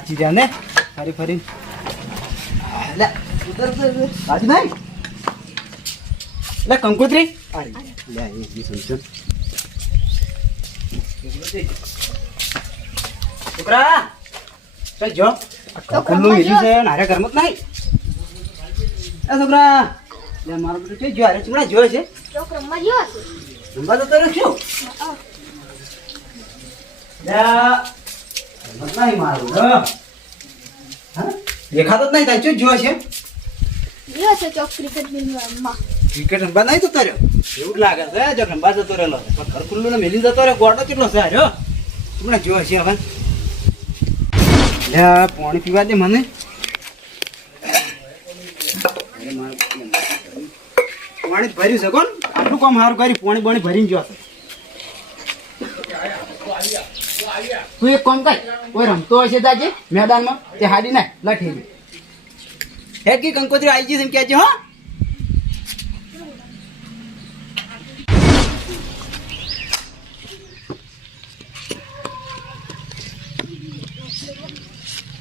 થાચી રહ્યા ને ફરી ફરી લે ઉતર થાચી નહીં લે કંકોત્રી અરે લે એ બી સમજન છોકરા ચાલ જો ખુલ્લું મિલ્યું છે નારે ઘરમાં જ નહીં એ છોકરા લે મારો બેટો છે જો અરે ચૂડા જોયો છે ચોક રમવા ગયો હશે. રમવા જતો રહ્યો શું લે રમત નહીં મારું હા દેખાતો જ નહીં તાર શું જોયો છે ગયો છે ચોક ક્રિકેટ રમવા. ક્રિકેટ રમવા નહીં જતો રહ્યો એવું જ લાગે છે જો રમવા જતો રહેલો છે પણ ઘર ખુલ્લું ને મેલી જતો રહ્યો ગોળો કેટલો છે હાર્યો તમને જોયો છે હવે લે પાણી પીવા દે મને પાણી ભર્યું છે કોણ આટલું કામ સારું કરી પાણી પાણી ભરીને જો તું એક કામ કર કોઈ રમતો હશે તાજે મેદાનમાં તે હાડી નાખ લઠેલી હે કી કંકોત્રી આવી જઈશ એમ કહેજો હો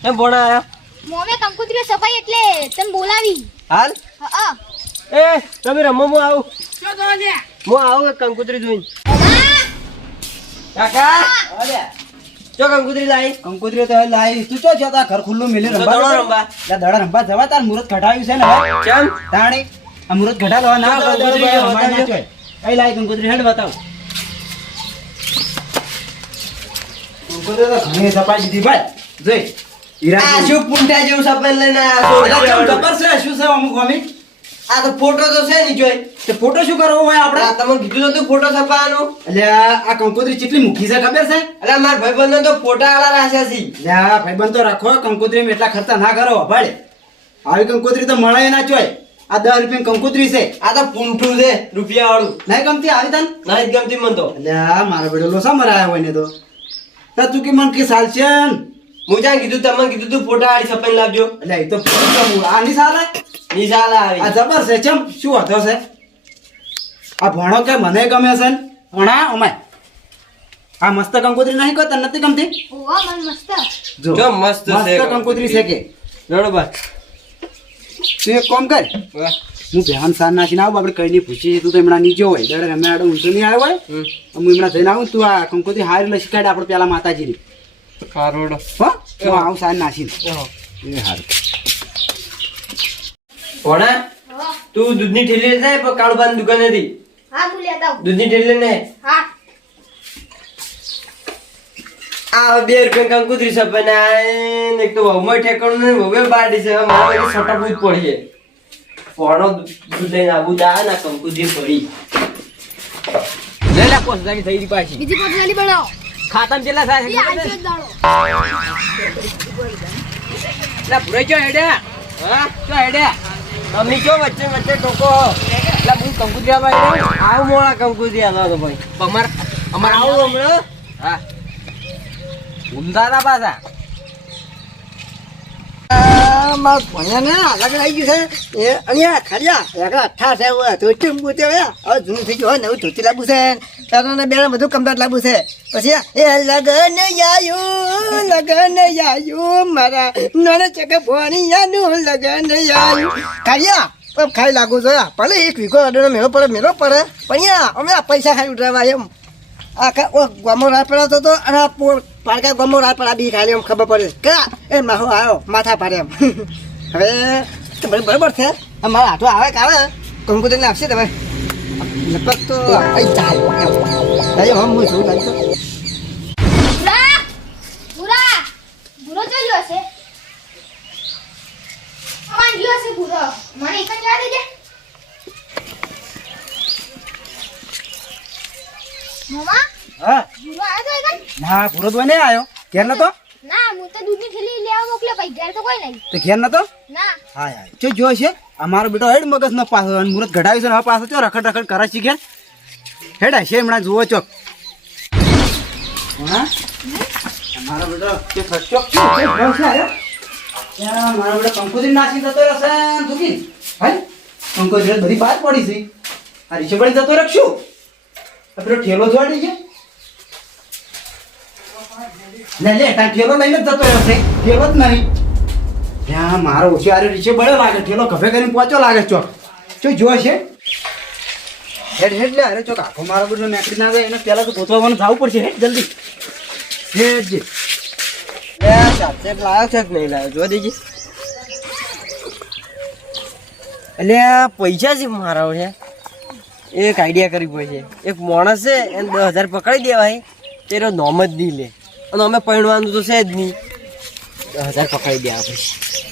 એમ ભણા આયા મોમે કંકુતરીઓ સફાઈ એટલે તને બોલાવી. હાલ હા એ તમે રમો હું આવું હું આવું કંકુતરી જોઈને કાકા અરે ચો કંકુતરી લાઈ કંકોત્રી તો લાવી તું ચો જતા ઘર ખુલ્લું મેલી તો દડો રમવા. દડા રમવા જવા તાર મુરત ઘટાવ્યું છે ને હવે કેમ તાણી આ મુરત ઘટા લેવા ના ચાલ, કંકોત્રી દડા બતાવજો. ના ચોય કઈ લાવી કંકોત્રી હેડ બતાવ કંકોત્રી તો ઘણી સપાઈ દીધી ભાઈ જોઈ આ શું પૂંઠા જેવું સપેલ લઈને અલા, કેમ આયા ખબર છે શું છે અમુક અમી આ તો ફોટો તો છે નહીં જોઈ તે ફોટો શું કરવો હોય આપણે આ તમે કીધું તો ફોટો છપાવવાનો એટલે આ કંકોત્રી કેટલી મુખી છે ખબર છે એટલે મારા ભાઈબંધને તો ફોટા આલા રાખ્યા છે એટલે આ ભાઈબંધ તો રાખો કંકોત્રીમાં એટલા ખર્ચા ના કરો ભાડે આવી કંકોત્રી તો મળે ના ચોય આ 10 રૂપિયા કંકોત્રી છે આ તો પૂંઠું છે રૂપિયા વાળું નહીં ગમતી આવી તને નહીં જ ગમતી મન તો એટલે આ મારો બેડો લોસા મરાયા હોય ને તો તું કે મન કે સાલ છે ને? હું જ્યાં કીધું તમને કીધું તું ફોટા આડી છપાઈને લાવજો એટલે એ તો આ ની સાલે નિશાલ આ આવી જબર છે ચમ શું હતો છે આ ભણો કે મને ગમે છે ને ભણા અમાય આ મસ્ત કંકોત્રી નહીં કહો તને નથી ગમતી ઓવા મન મસ્ત. જો જો મસ્ત છે કંકોત્રી છે કે બરોબર તું એક કામ કર હું બેહાન સાર નાખીને આવું આપણે કઈ નહીં પૂછી તું તો એમણા નીચે હોય દડે અમે આડો ઊંચો નહીં આવ્યો હોય હું એમણા જઈને આવું તું આ કંકોત્રી હારી લઈ શીખાડ આપણે પેલા માતાજીની કારોડો હો હું આવું સાર નાખીને એ હારું ભણા હા તું દૂધની ઠેલી લઈ જાય પણ કાળુબાની દુકાને થી હા હું લેતા આવું. દૂધની ઠેલી લઈને હા આ 2 રૂપિયા કંકુતરી છપાઈને આય એક તો વહુમાં ઠેકાણું ને વહુએ બાડી છે હવે મારે બધી સટાપું જ પડીએ ભણો દૂધ લઈને આવું દા ના કંકુતરી પડી લે લે પોસદાની થઈ રહી પાછી બીજી પોટલી બનાવો. ખાતામાં કેટલા થાય એ આજનો જ દાડો. લે ભુરાઈ ચો હેડે હા ચો હેડે તમે જો વચ્ચે વચ્ચે ટોકો એટલે હું કંકુત્રી આવવા આવ મોળા કંકુતરી આલો તો ભાઈ અમાર આવું હમણાં હા ઉમદાના પાછા મારા ભણ્યા ને અલગ આવી ગયું છે એ અહીંયા ખાલિયા એકલા અઠ્ઠા છે હવે તો ચંબુ તે હવે જૂનું થઈ ગયું હોય નવું ધોતી લાવવું છે તારાને બે બધું કમ્પ્લીટ લાવવું છે પછી એ લગન આયું મારા નાના ચકા ભણિયાનું લગન આયું ખાલિયા ખાઈ લાગુ છો ભલે એક વીઘો અડનો મેળો પડે પણ અહીંયા અમે આ પૈસા ખાઈ ઉઠાવવા એમ આખા ગમો રાત પડાતો હતો અને આ પાડકા ગમો રાત પડા બી ખાલી એમ ખબર પડે કે એ માહો આવ્યો માથા પાડે એમ હવે તો બરાબર છે મારા હાથો આવે કે આવે કંકુતરીને આપશે તમે લગભગ તો આવી જાય હમ હું શું લાગતો ભૂરા ભૂરા ભૂરો ચાલ્યો છે. અમાર ગયો છે ભૂરો. મને એક જ યાદ છે. મામા હા ભૂરો આવ્યો તો એક જ? ના પૂરો તો નહીં આવ્યો ઘેર નતો ના હું તો દૂધની થેલી લેવા મોકલ્યો ભાઈ ઘેર તો કોઈ નહીં. તો ઘેર નતો ના હા હા જો જો છે અમારો બેટો હેડ મગજ નો પાછો અને મુરત ઘડાવી છે ને હવે પાછો ચો રખડ રખડ કરે છે ઘેર હેડ છે હમણાં જુઓ ચોક હા અમારો બેટો કે ફસ્ટોક છે મારો બેટો કંકોત્રી નાસી જતો રહેશે દુખી હાય કંકોત્રી બધી બહાર પડી છે આ રીચે પડી જતો રાખશું પેલો ઠેલો જોડી છે લે લે તાર ઠેલો લઈને જ જતો રહ્યો છે ઠેલો જ નહીં ત્યાં મારો હોશિયાર રીચે બળ્યો લાગે ઠેલો કફે કરીને પહોંચો લાગે ચોક ચો જો છે હેડ હેડ લે અરે ચોક આખો મારો બધો મેકડી ના જાય એને પહેલા તો ગોતવાનું જવું પડશે હેડ જલ્દી હેડ જે સાચે લાયો છે કે નહીં લાયો જો દેજી એટલે આ પૈસા છે મારા છે એક આઈડિયા કરવી પડશે એક માણસ છે એને 10,000 પકડી દેવાય તેનો નોમ જ નહીં લે અને અમે પરણવાનું તો છે જ નહીં 10,000 પકડી દેવા પછી